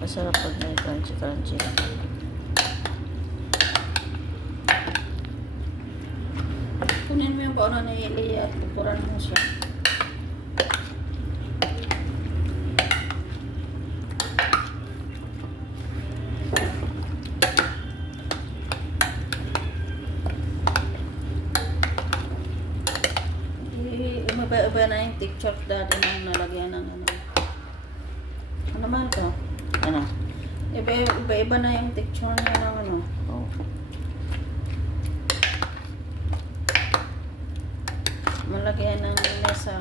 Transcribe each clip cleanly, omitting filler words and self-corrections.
Masarap pag may crunchy-crunchy lang. Kunin mo yung baon ni Leia at tuturan mo siya. Umaba na yung picture dati nang nalagyan ng ano. Ano man ito? Ano? Iba na yung picture niya ng ano. Oh. Malagyan ng mesa.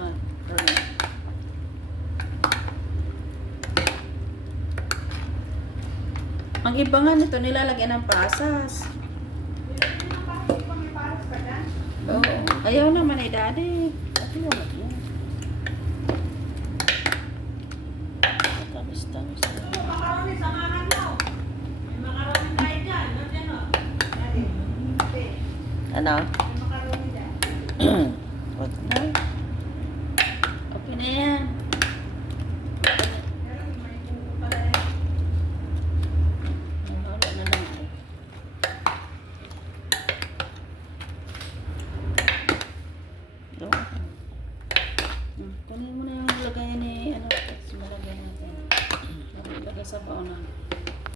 Ang iba nga nito nilalagyan ng pasas. Oo. Ayaw naman eh, daddy. Ayaw na yun. Tamis-tamis. Makaroni, samahan mo. May makaroni tayo dyan. Nandiyan o. Ano? May makaroni dyan. Wag na. Okay na yan. Pero may buko pala yan. Wala na lang eh. Kunin mo na yung lagayan ni ano, malagyan natin. Lagay sa baon na.